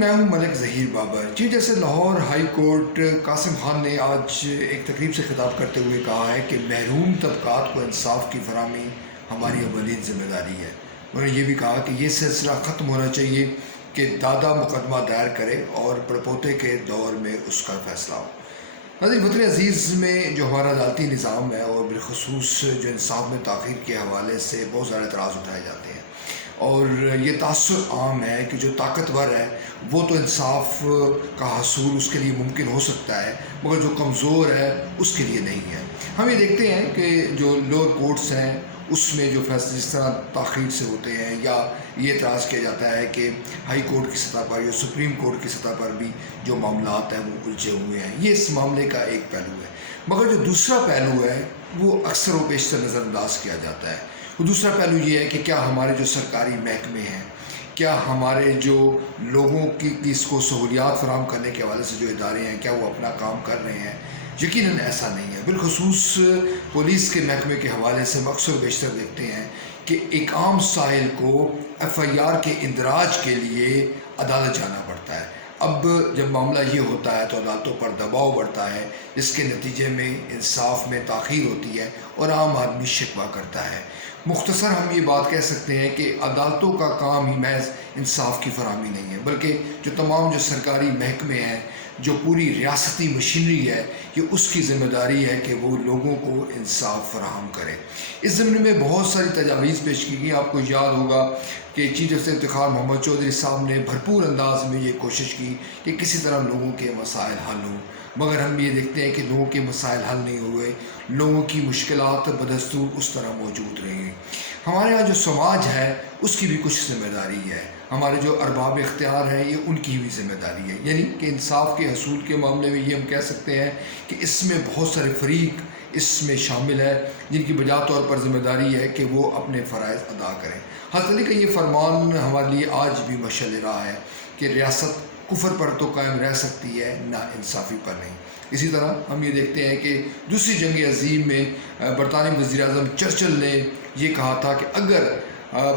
میں ہوں ملک ظہیر بابر جی. جیسے لاہور ہائی کورٹ قاسم خان نے آج ایک تقریب سے خطاب کرتے ہوئے کہا ہے کہ محروم طبقات کو انصاف کی فراہمی ہماری اولین ذمہ داری ہے. انہوں نے یہ بھی کہا کہ یہ سلسلہ ختم ہونا چاہیے کہ دادا مقدمہ دائر کرے اور پڑپوتے کے دور میں اس کا فیصلہ ہو. ناظرین، وطن عزیز میں جو ہمارا عدالتی نظام ہے اور بالخصوص جو انصاف میں تاخیر کے حوالے سے بہت زیادہ اعتراض اٹھائے جاتے ہیں، اور یہ تاثر عام ہے کہ جو طاقتور ہے وہ تو انصاف کا حصول اس کے لیے ممکن ہو سکتا ہے، مگر جو کمزور ہے اس کے لیے نہیں ہے. ہم یہ دیکھتے ہیں کہ جو لوور کورٹس ہیں اس میں جو فیصلے جس طرح تاخیر سے ہوتے ہیں، یا یہ اعتراض کیا جاتا ہے کہ ہائی کورٹ کی سطح پر یا سپریم کورٹ کی سطح پر بھی جو معاملات ہیں وہ الجھے ہوئے ہیں. یہ اس معاملے کا ایک پہلو ہے، مگر جو دوسرا پہلو ہے وہ اکثر و بیشتر نظر انداز کیا جاتا ہے. وہ دوسرا پہلو یہ ہے کہ کیا ہمارے جو سرکاری محکمے ہیں، کیا ہمارے جو لوگوں کی اس کو سہولیات فراہم کرنے کے حوالے سے جو ادارے ہیں، کیا وہ اپنا کام کر رہے ہیں؟ یقیناً ایسا نہیں ہے. بالخصوص پولیس کے محکمے کے حوالے سے ہم اکثر و بیشتر دیکھتے ہیں کہ ایک عام سائل کو ایف آئی آر کے اندراج کے لیے عدالت جانا پڑتا ہے. اب جب معاملہ یہ ہوتا ہے تو عدالتوں پر دباؤ بڑھتا ہے، جس کے نتیجے میں انصاف میں تاخیر ہوتی ہے اور عام آدمی شکوہ کرتا ہے. مختصر ہم یہ بات کہہ سکتے ہیں کہ عدالتوں کا کام ہی محض انصاف کی فراہمی نہیں ہے، بلکہ جو تمام جو سرکاری محکمے ہیں، جو پوری ریاستی مشینری ہے، یہ اس کی ذمہ داری ہے کہ وہ لوگوں کو انصاف فراہم کرے. اس ضمن میں بہت ساری تجاویز پیش کی گئی. آپ کو یاد ہوگا کہ چیف جسٹس افتخار محمد چودھری صاحب نے بھرپور انداز میں یہ کوشش کی کہ کسی طرح لوگوں کے مسائل حل ہوں، مگر ہم یہ دیکھتے ہیں کہ لوگوں کے مسائل حل نہیں ہوئے. لوگوں کی مشکلات بدستور اس طرح موجود رہی. ہمارے یہاں جو سماج ہے اس کی بھی کچھ ذمہ داری ہے. ہمارے جو ارباب اختیار ہیں یہ ان کی بھی ذمہ داری ہے. یعنی کہ انصاف کے حصول کے معاملے میں یہ ہم کہہ سکتے ہیں کہ اس میں بہت سارے فریق اس میں شامل ہے، جن کی بجا طور پر ذمہ داری ہے کہ وہ اپنے فرائض ادا کریں. حضرت علی کا یہ فرمان ہمارے لیے آج بھی مشعل راہ ہے کہ ریاست کفر پر تو قائم رہ سکتی ہے، نا انصافی پر نہیں. اسی طرح ہم یہ دیکھتے ہیں کہ دوسری جنگ عظیم میں برطانوی وزیر اعظم چرچل نے یہ کہا تھا کہ اگر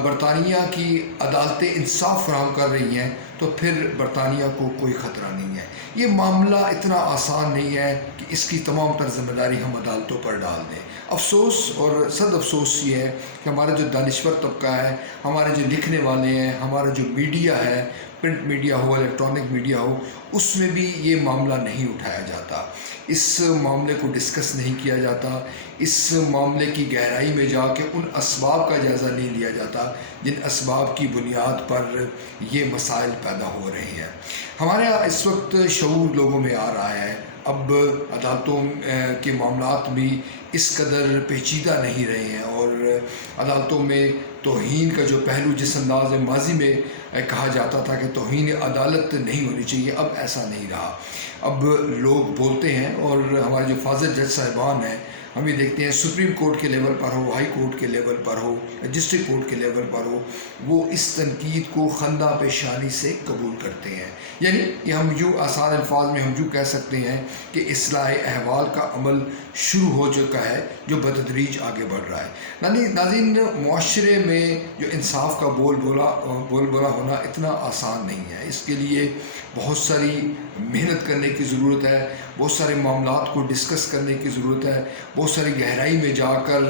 برطانیہ کی عدالتیں انصاف فراہم کر رہی ہیں تو پھر برطانیہ کو کوئی خطرہ نہیں ہے. یہ معاملہ اتنا آسان نہیں ہے کہ اس کی تمام تر ذمہ داری ہم عدالتوں پر ڈال دیں. افسوس اور صد افسوس یہ ہے کہ ہمارا جو دانشور طبقہ ہے، ہمارے جو لکھنے والے ہیں، ہمارا جو میڈیا ہے، پرنٹ میڈیا ہو، الیکٹرانک میڈیا ہو، اس میں بھی یہ معاملہ نہیں اٹھایا جاتا. اس معاملے کو ڈسکس نہیں کیا جاتا. اس معاملے کی گہرائی میں جا کے ان اسباب کا جائزہ نہیں لیا جاتا جن اسباب کی بنیاد پر یہ مسائل پیدا ہو رہے ہیں. ہمارے یہاں اس وقت شعور لوگوں میں آ رہا ہے. اب عدالتوں کے معاملات بھی اس قدر پیچیدہ نہیں رہے ہیں، اور عدالتوں میں توہین کا جو پہلو جس انداز میں ماضی میں کہا جاتا تھا کہ توہین عدالت نہیں ہونی چاہیے، اب ایسا نہیں رہا. اب لوگ بولتے ہیں، اور ہمارے جو فاضل جج صاحبان ہیں، ہم یہ دیکھتے ہیں سپریم کورٹ کے لیول پر ہو، ہائی کورٹ کے لیول پر ہو، ڈسٹرکٹ کورٹ کے لیول پر ہو، وہ اس تنقید کو خندہ پیشانی سے قبول کرتے ہیں. یعنی یہ ہم یوں آسان الفاظ میں ہم یوں کہہ سکتے ہیں کہ اصلاح احوال کا عمل شروع ہو چکا ہے جو بتدریج آگے بڑھ رہا ہے. ناظرین، معاشرے میں جو انصاف کا بول بولا ہونا اتنا آسان نہیں ہے. اس کے لیے بہت ساری محنت کرنے کی ضرورت ہے، بہت سارے معاملات کو ڈسکس کرنے کی ضرورت ہے، بہت ساری گہرائی میں جا کر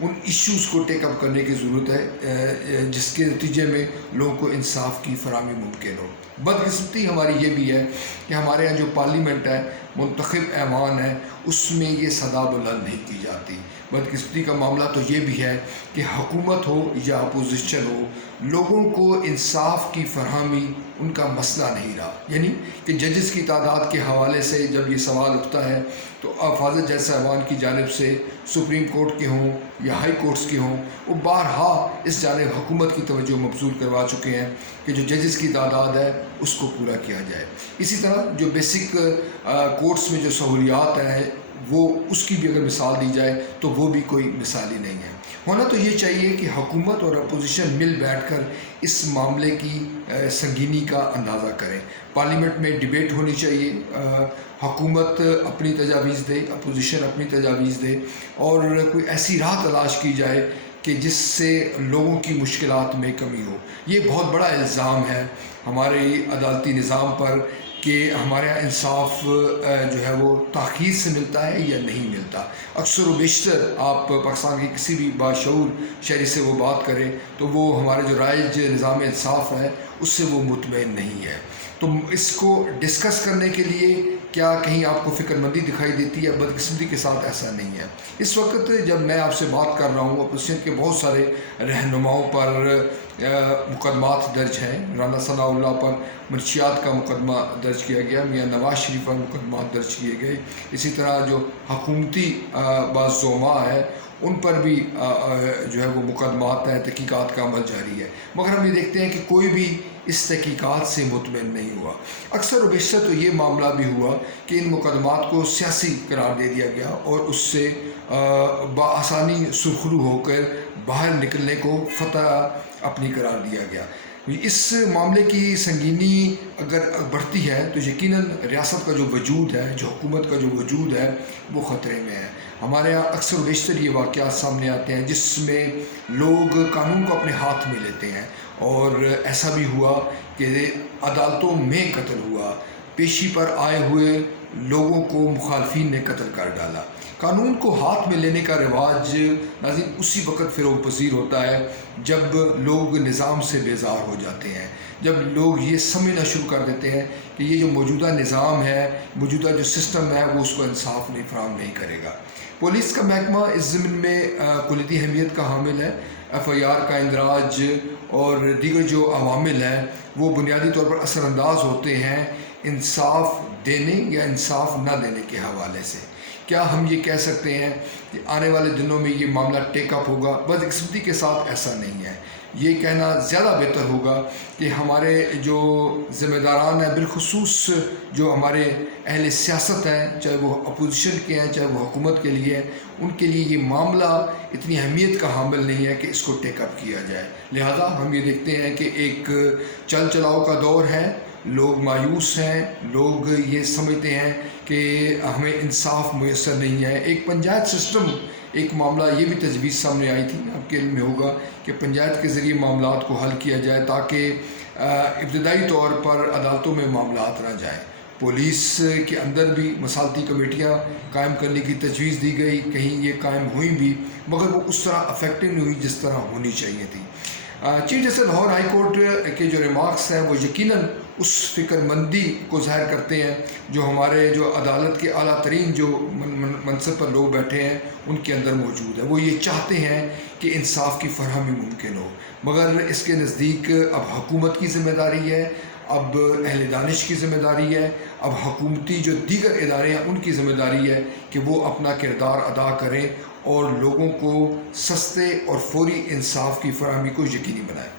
ان ایشوز کو ٹیک اپ کرنے کی ضرورت ہے جس کے نتیجے میں لوگوں کو انصاف کی فراہمی ممکن ہو. بدقسمتی ہماری یہ بھی ہے کہ ہمارے یہاں جو پارلیمنٹ ہے، منتخب ایوان ہے، اس میں یہ صدا بلند نہیں کی جاتی. بدقسمتی کا معاملہ تو یہ بھی ہے کہ حکومت ہو یا اپوزیشن ہو، لوگوں کو انصاف کی فراہمی ان کا مسئلہ نہیں رہا. یعنی کہ ججز کی تعداد کے حوالے سے جب یہ سوال اٹھتا ہے تو فاضل جج صاحبان کی جانب سے سپریم کورٹ کے ہوں یا ہائی کورٹس کے ہوں، وہ بارہا اس جانب حکومت کی توجہ مبذول کروا چکے ہیں کہ جو ججز کی تعداد ہے اس کو پورا کیا جائے. اسی طرح جو بیسک کورٹس میں جو سہولیات ہیں وہ اس کی بھی اگر مثال دی جائے تو وہ بھی کوئی مثالی نہیں ہے. ہونا تو یہ چاہیے کہ حکومت اور اپوزیشن مل بیٹھ کر اس معاملے کی سنگینی کا اندازہ کریں. پارلیمنٹ میں ڈیبیٹ ہونی چاہیے، حکومت اپنی تجاویز دے، اپوزیشن اپنی تجاویز دے، اور کوئی ایسی راہ تلاش کی جائے کہ جس سے لوگوں کی مشکلات میں کمی ہو۔ یہ بہت بڑا الزام ہے ہمارے عدالتی نظام پر کہ ہمارے یہاں انصاف جو ہے وہ تاخیر سے ملتا ہے یا نہیں ملتا۔ اکثر و بیشتر آپ پاکستان کے کسی بھی باشعور شہری سے وہ بات کریں تو وہ ہمارے جو رائج نظام انصاف ہے اس سے وہ مطمئن نہیں ہے۔ تو اس کو ڈسکس کرنے کے لیے کیا کہیں آپ کو فکر مندی دکھائی دیتی ہے؟ بدقسمتی کے ساتھ ایسا نہیں ہے۔ اس وقت جب میں آپ سے بات کر رہا ہوں اپوزیشن کے بہت سارے رہنماؤں پر مقدمات درج ہیں۔ رانا ثناء اللہ پر منشیات کا مقدمہ درج کیا گیا، میاں نواز شریف پر مقدمات درج کیے گئے، اسی طرح جو حکومتی بعض زعماء ہے ان پر بھی جو ہے وہ مقدمات ہیں، تحقیقات کا عمل جاری ہے، مگر ہم یہ دیکھتے ہیں کہ کوئی بھی اس تحقیقات سے مطمئن نہیں ہوا۔ اکثر و بیشتر تو یہ معاملہ بھی ہوا کہ ان مقدمات کو سیاسی قرار دے دیا گیا اور اس سے بآسانی سرخرو ہو کر باہر نکلنے کو فتح اپنی قرار دیا گیا۔ اس معاملے کی سنگینی اگر بڑھتی ہے تو یقیناً ریاست کا جو وجود ہے، جو حکومت کا جو وجود ہے وہ خطرے میں ہے۔ ہمارے یہاں اکثر و بیشتر یہ واقعات سامنے آتے ہیں جس میں لوگ قانون کو اپنے ہاتھ میں لیتے ہیں، اور ایسا بھی ہوا کہ عدالتوں میں قتل ہوا، پیشی پر آئے ہوئے لوگوں کو مخالفین نے قتل کر ڈالا۔ قانون کو ہاتھ میں لینے کا رواج ناظرین اسی وقت فروغ پذیر ہوتا ہے جب لوگ نظام سے بیزار ہو جاتے ہیں، جب لوگ یہ سمجھنا شروع کر دیتے ہیں کہ یہ جو موجودہ نظام ہے، موجودہ جو سسٹم ہے وہ اس کو انصاف نہیں فراہم نہیں کرے گا۔ پولیس کا محکمہ اس ضمن میں کلیدی اہمیت کا حامل ہے۔ ایف آئی آر کا اندراج اور دیگر جو عوامل ہیں وہ بنیادی طور پر اثر انداز ہوتے ہیں انصاف دینے یا انصاف نہ دینے کے حوالے سے۔ کیا ہم یہ کہہ سکتے ہیں کہ آنے والے دنوں میں یہ معاملہ ٹیک اپ ہوگا؟ بدقسمتی کے ساتھ ایسا نہیں ہے۔ یہ کہنا زیادہ بہتر ہوگا کہ ہمارے جو ذمہ داران ہیں، بالخصوص جو ہمارے اہل سیاست ہیں، چاہے وہ اپوزیشن کے ہیں چاہے وہ حکومت کے لیے ہیں، ان کے لیے یہ معاملہ اتنی اہمیت کا حامل نہیں ہے کہ اس کو ٹیک اپ کیا جائے۔ لہذا ہم یہ دیکھتے ہیں کہ ایک چل چلاؤ کا دور ہے، لوگ مایوس ہیں، لوگ یہ سمجھتے ہیں کہ ہمیں انصاف میسر نہیں ہے۔ ایک پنچایت سسٹم ایک معاملہ یہ بھی تجویز سامنے آئی تھی، آپ کے علم میں ہوگا کہ پنچایت کے ذریعے معاملات کو حل کیا جائے تاکہ ابتدائی طور پر عدالتوں میں معاملات نہ جائیں۔ پولیس کے اندر بھی مصالحتی کمیٹیاں قائم کرنے کی تجویز دی گئی، کہیں یہ قائم ہوئیں بھی مگر وہ اس طرح افیکٹو نہیں ہوئی جس طرح ہونی چاہیے تھی۔ Chief justice Lahore high court کے جو ریمارکس ہیں وہ یقیناً اس فکر مندی کو ظاہر کرتے ہیں جو ہمارے جو عدالت کے اعلیٰ ترین جو منصب پر لوگ بیٹھے ہیں ان کے اندر موجود ہے۔ وہ یہ چاہتے ہیں کہ انصاف کی فراہمی ممکن ہو، مگر اس کے نزدیک اب حکومت کی ذمہ داری ہے، اب اہل دانش کی ذمہ داری ہے، اب حکومتی جو دیگر ادارے ہیں ان کی ذمہ داری ہے کہ وہ اپنا کردار ادا کریں اور لوگوں کو سستے اور فوری انصاف کی فراہمی کو یقینی بنائیں۔